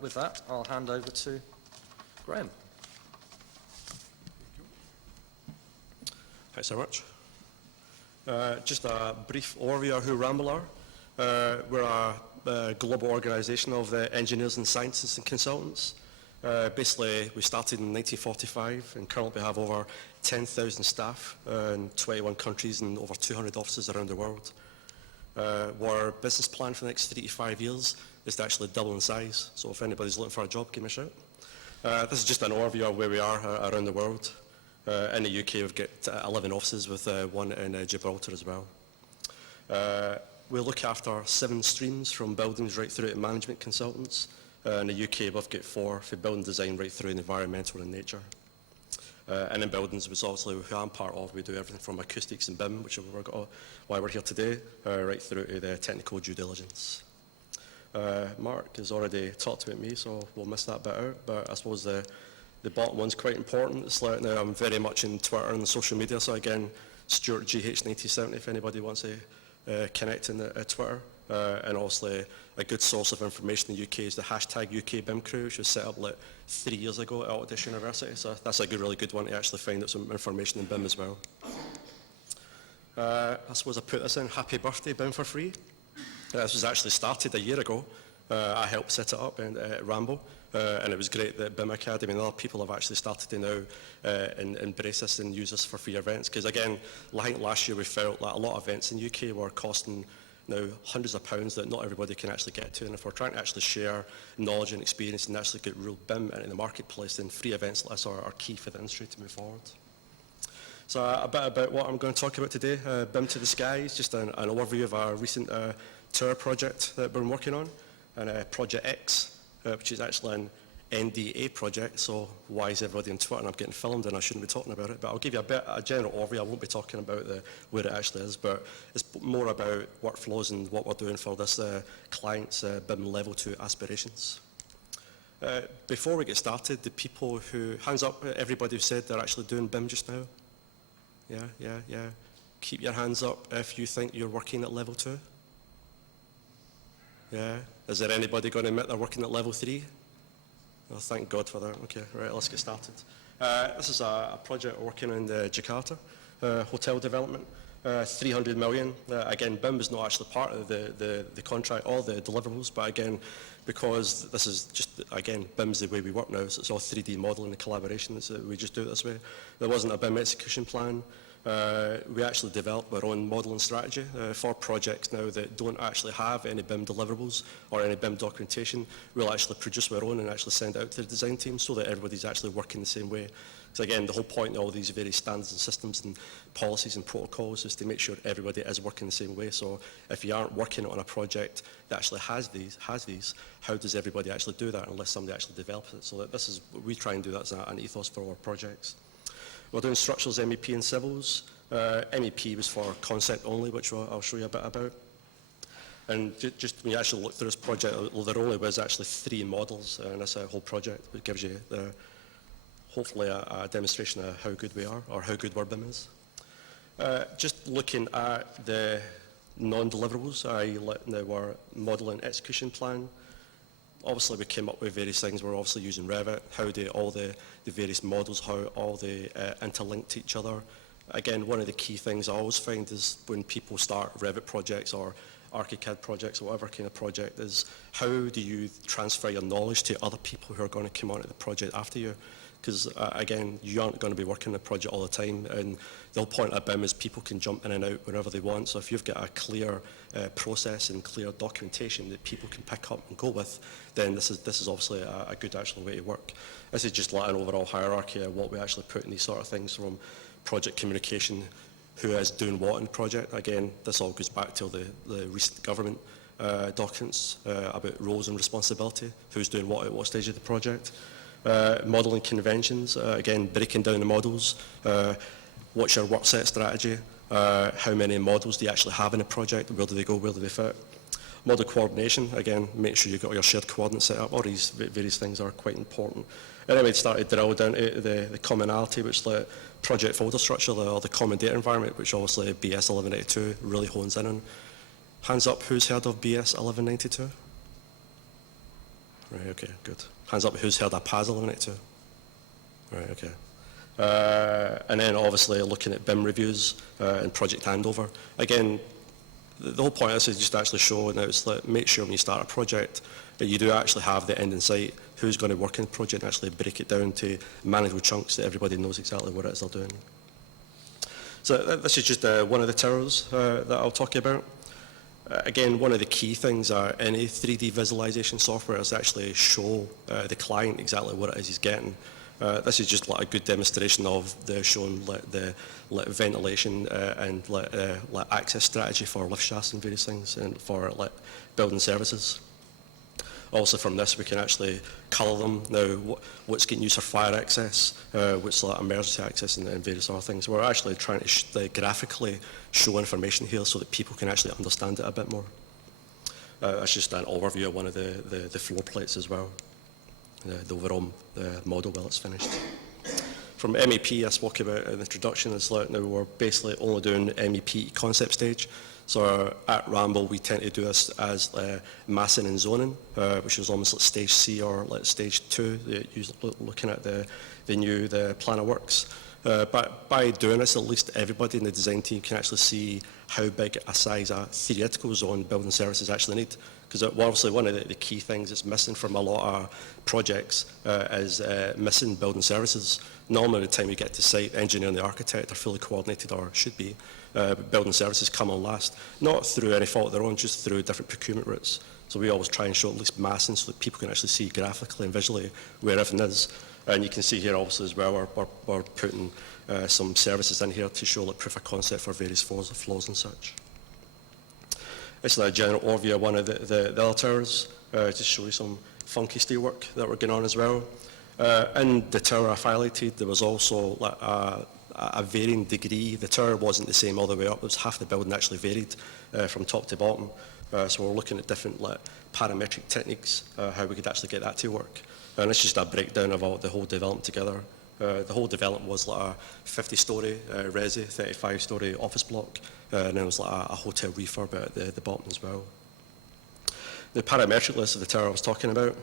with that, I'll hand over to Graham. Thanks so much. Just a brief overview of who Ramboll are. We're a global organisation of engineers and scientists and consultants. Basically, we started in 1945 and currently have over 10,000 staff in 21 countries and over 200 offices around the world. Our business plan for the next 3 to 5 years is to actually double in size. So if anybody's looking for a job, give me a shout. This is just an overview of where we are around the world. In the UK, we've got 11 offices with one in Gibraltar as well. We look after 7 streams from buildings right through to management consultants. In the UK, we've got 4 for building design right through in environmental and nature. And in buildings, which obviously who I'm part of, we do everything from acoustics and BIM, which is why we're here today, right through to the technical due diligence. Mark has already talked about me, so we'll miss that bit out, but I suppose the bottom one's quite important. It's like now I'm very much in Twitter and social media, so again, Stewart GH1970 if anybody wants to connect in Twitter. And obviously a good source of information in the UK is the hashtag UK BIM Crew, which was set up like 3 years ago at Oxford University, so that's a really good one to actually find out some information in BIM as well. I suppose I put this in, happy birthday BIM4FREE. This was actually started a year ago. I helped set it up at Ramboll, and it was great that BIM Academy and other people have actually started to now embrace this and use this for free events. Because again, I think last year we felt like a lot of events in the UK were costing now hundreds of pounds that not everybody can actually get to, and if we're trying to actually share knowledge and experience and actually get real BIM into the marketplace, then free events like this are key for the industry to move forward. So a bit about what I'm going to talk about today. BIM to the Sky is just an overview of our recent tour project that we're working on, and Project X, which is actually an NDA project, so why is everybody on Twitter and I'm getting filmed and I shouldn't be talking about it, but I'll give you a general overview. I won't be talking about where it actually is, but it's more about workflows and what we're doing for this client's BIM level 2 aspirations. Before we get started, the people who, hands up, everybody who said they're actually doing BIM just now? Yeah. Keep your hands up if you think you're working at level 2. Yeah. Is there anybody going to admit they're working at level 3? Well, thank God for that. Okay, right, let's get started. This is a project we're working on in Jakarta, hotel development, 300 million. Again, BIM is not actually part of the contract or the deliverables, but again, because this is just, again, BIM's the way we work now, so it's all 3D modeling and collaboration, so we just do it this way. There wasn't a BIM execution plan. We actually developed our own modelling strategy for projects now that don't actually have any BIM deliverables or any BIM documentation. We'll actually produce our own and actually send it out to the design team so that everybody's actually working the same way. So again, the whole point of all these various standards and systems and policies and protocols is to make sure everybody is working the same way. So if you aren't working on a project that actually has these, how does everybody actually do that unless somebody actually develops it? So that this is, we try and do that as an ethos for our projects. We're doing structurals, MEP and civils. MEP was for concept only, which I'll show you a bit about. And just when you actually look through this project, there only was actually 3 models in this whole project. It gives you hopefully a demonstration of how good we are, or how good our BIM is. Just looking at the non-deliverables, our model and execution plan. Obviously, we came up with various things. We're obviously using Revit. How do all the various models, how all they interlink to each other. Again, one of the key things I always find is when people start Revit projects or ArchiCAD projects or whatever kind of project is, how do you transfer your knowledge to other people who are going to come onto the project after you? Because again, you aren't going to be working on a project all the time, and the whole point of BIM is people can jump in and out whenever they want. So if you've got a clear process and clear documentation that people can pick up and go with, then this is obviously a good actual way to work. This is just like an overall hierarchy of what we actually put in these sort of things, from project communication, who is doing what in the project. Again, this all goes back to the recent government documents about roles and responsibility, who's doing what at what stage of the project. Modelling conventions, again, breaking down the models. What's your work set strategy? How many models do you actually have in a project? Where do they go? Where do they fit? Model coordination, again, make sure you've got your shared coordinates set up. All these various things are quite important. And then we started to drill down to the commonality, which is the project folder structure, or the common data environment, which obviously BS 1192 really hones in on. Hands up, who's heard of BS 1192? Right, okay, good. Hands up who's heard of PAS Eliminate 2? Right, okay. And then obviously looking at BIM reviews and project handover. Again, the whole point of this is just to actually show, now it's like, make sure when you start a project that you do actually have the end in sight, who's going to work in the project, and actually break it down to manageable chunks that everybody knows exactly what it is they're doing. So this is just one of the towers that I'll talk about. Again, one of the key things are any 3D visualization software is actually show the client exactly what it is he's getting. This is just like a good demonstration of the showing the ventilation and access strategy for lift shafts and various things, and for building services. Also from this we can actually colour them. Now what's getting used for fire access, what's like emergency access, and various other things. We're actually trying to graphically show information here so that people can actually understand it a bit more. That's just an overview of one of the floor plates as well. The overall model while it's finished. From MEP, I spoke about in the introduction, is like now we're basically only doing MEP concept stage. So at Ramboll, we tend to do this as massing and zoning, which is almost like stage C or like stage 2, looking at the plan of works. But by doing this, at least everybody in the design team can actually see how big a size a theoretical zone building services actually need. Because obviously one of the key things that's missing from a lot of projects is missing building services. Normally by the time you get to site, the engineer and the architect are fully coordinated, or should be. Building services come on last, not through any fault of their own, just through different procurement routes. So we always try and show at least massing so that people can actually see graphically and visually where everything is. And you can see here obviously as well, we're putting some services in here to show like proof of concept for various floors and such. This is a general overview of one of the other towers, just to show you some funky steelwork that we're going on as well. In the tower I've highlighted, there was also like a varying degree. The tower wasn't the same all the way up. It was half the building actually varied from top to bottom. So we're looking at different parametric techniques, how we could actually get that to work. And it's just a breakdown of the whole development together. The whole development was like a 50-storey resi, 35-storey office block, and then it was like a hotel refurb at the bottom as well. The parametric list of the tower I was talking about,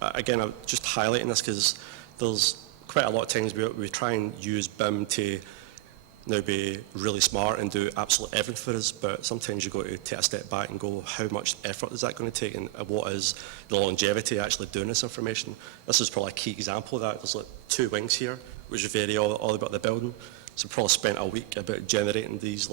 again, I'm just highlighting this because there's quite a lot of times we try and use BIM to now be really smart and do absolutely everything for us, but sometimes you got to take a step back and go, how much effort is that going to take, and what is the longevity actually doing this information? This is probably a key example of that. There's like 2 wings here, which vary all about the building. So we probably spent a week about generating these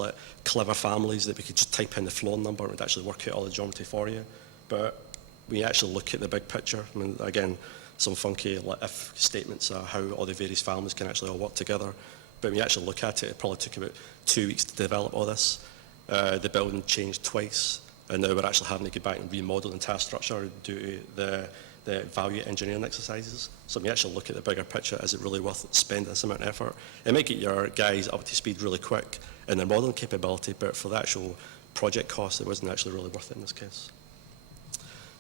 clever families that we could just type in the floor number and it would actually work out all the geometry for you. But when you actually look at the big picture, I mean, again, some funky if statements are how all the various families can actually all work together. But when you actually look at it, it probably took about 2 weeks to develop all this. The building changed twice, and now we're actually having to go back and remodel the entire structure due to the value engineering exercises. So when you actually look at the bigger picture, is it really worth spending this amount of effort? It might get your guys up to speed really quick in their modelling capability, but for the actual project cost, it wasn't actually really worth it in this case.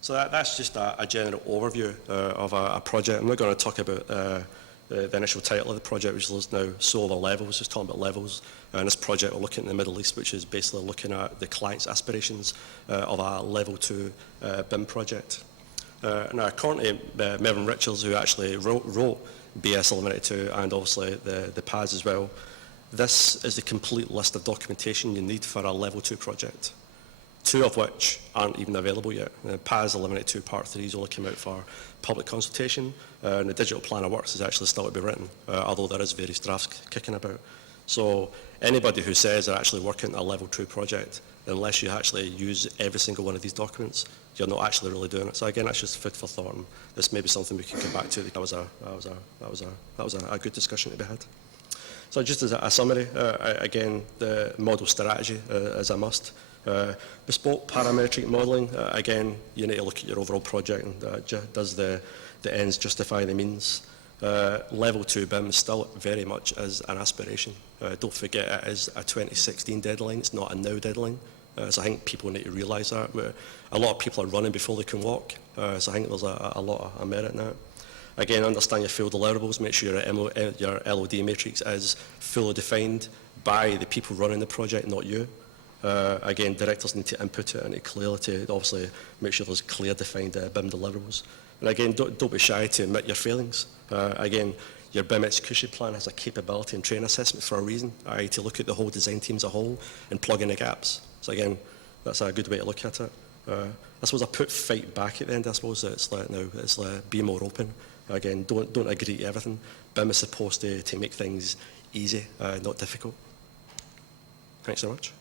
So that's just a general overview of a project. I'm not going to talk about the initial title of the project, which is now solar levels, just talking about levels. And this project we're looking at in the Middle East, which is basically looking at the client's aspirations of a level 2 BIM project. Now currently, Mervyn Richards, who actually wrote BS Eliminate 2 and obviously the PAS as well, this is the complete list of documentation you need for a level 2 project, 2 of which aren't even available yet. PAS Eliminate 2 Part 3 has only come out for public consultation, and the digital plan of works is actually still to be written, although there is various drafts kicking about. So anybody who says they're actually working on a level 2 project, unless you actually use every single one of these documents, you're not actually really doing it. So again, that's just food for thought, and this may be something we can come back to. That was a good discussion to be had. So just as a summary, again, the model strategy is a must. Bespoke parametric modelling, again, you need to look at your overall project and does the ends justify the means. Level 2 BIM still very much is an aspiration. Don't forget it is a 2016 deadline, it's not a now deadline. So I think people need to realise that. A lot of people are running before they can walk, so I think there's a lot of merit in that. Again, understand your field deliverables, make sure your LOD matrix is fully defined by the people running the project, not you. Again, directors need to input it into clearly to obviously make sure there's clear defined BIM deliverables. And again, don't be shy to admit your failings. Again, your BIM execution plan has a capability and training assessment for a reason, i.e. to look at the whole design team as a whole and plug in the gaps. So again, that's a good way to look at it. I suppose I put fight back at the end. I suppose it's like now it's like be more open. Again, don't agree to everything. BIM is supposed to make things easy, not difficult. Thanks so much.